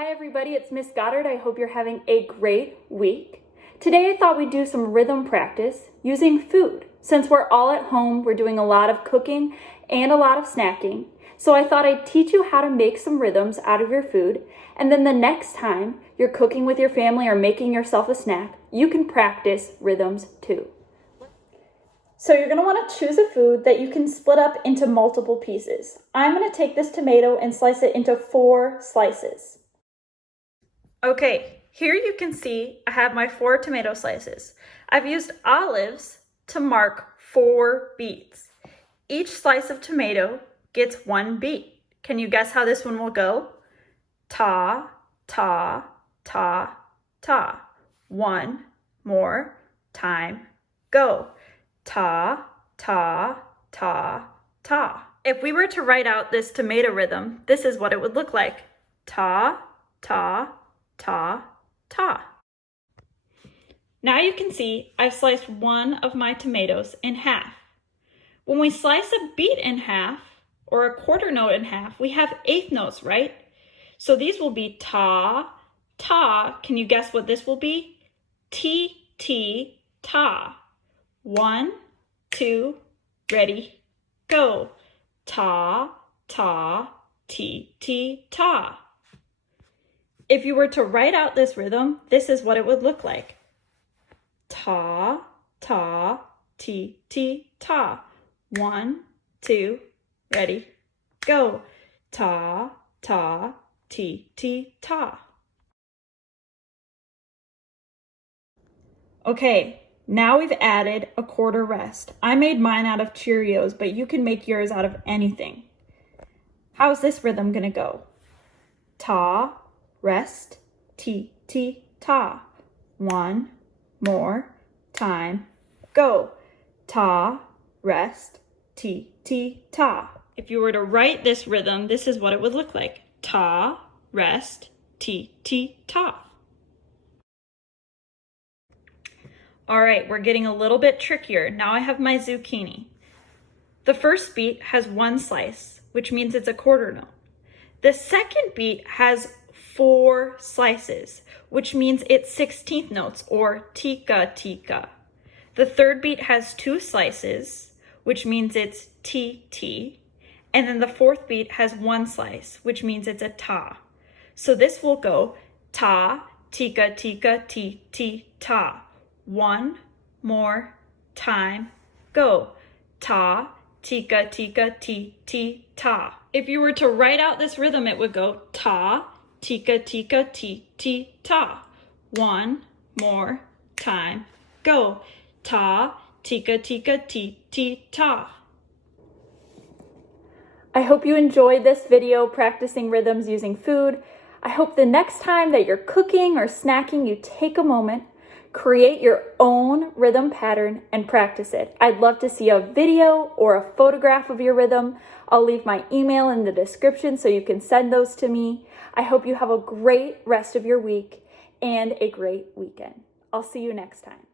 Hi everybody, it's Miss Goddard. I hope you're having a great week. Today I thought we'd do some rhythm practice using food. Since we're all at home, we're doing a lot of cooking and a lot of snacking. So I thought I'd teach you how to make some rhythms out of your food. And then the next time you're cooking with your family or making yourself a snack, you can practice rhythms too. So you're going to want to choose a food that you can split up into multiple pieces. I'm going to take this tomato and slice it into 4 slices. Okay, here you can see I have my 4 tomato slices. I've used olives to mark 4 beats. Each slice of tomato gets 1 beat. Can you guess how this one will go? Ta, ta, ta, ta. 1 more time, go. Ta, ta, ta, ta. If we were to write out this tomato rhythm, this is what it would look like. Ta, ta, ta, ta. Now you can see I've sliced one of my tomatoes in half. When we slice a beat in half, or a quarter note in half, we have 1/8 notes, right? So these will be ta, ta. Can you guess what this will be? T, T, ta. 1, 2, ready, go. Ta, ta, T, T, ta. If you were to write out this rhythm, this is what it would look like. Ta, ta, T, T, ta. 1, 2, ready, go. Ta, ta, T, T, ta. Okay, now we've added a quarter rest. I made mine out of Cheerios, but you can make yours out of anything. How's this rhythm gonna go? Ta, rest, T, T, ta. 1 more time, go. Ta, rest, T, T, ta. If you were to write this rhythm, this is what it would look like. Ta, rest, T, T, ta. All right, we're getting a little bit trickier. Now I have my zucchini. The first beat has 1 slice, which means it's a quarter note. The second beat has 4 slices, which means it's 16th notes, or tika, tika. The third beat has 2 slices, which means it's T, T. And then the fourth beat has 1 slice, which means it's a ta. So this will go ta, tika, tika, ti, ti, ta. 1 more time, go. Ta, tika, tika, ti, ti, ta. If you were to write out this rhythm, it would go ta, tika, tika, ti, ti, ta. 1 more time, go. Ta, tika, tika, ti, ti, ta. I hope you enjoyed this video practicing rhythms using food. I hope the next time that you're cooking or snacking, you take a moment, create your own rhythm pattern, and practice it. I'd love to see a video or a photograph of your rhythm. I'll leave my email in the description so you can send those to me. I hope you have a great rest of your week and a great weekend. I'll see you next time.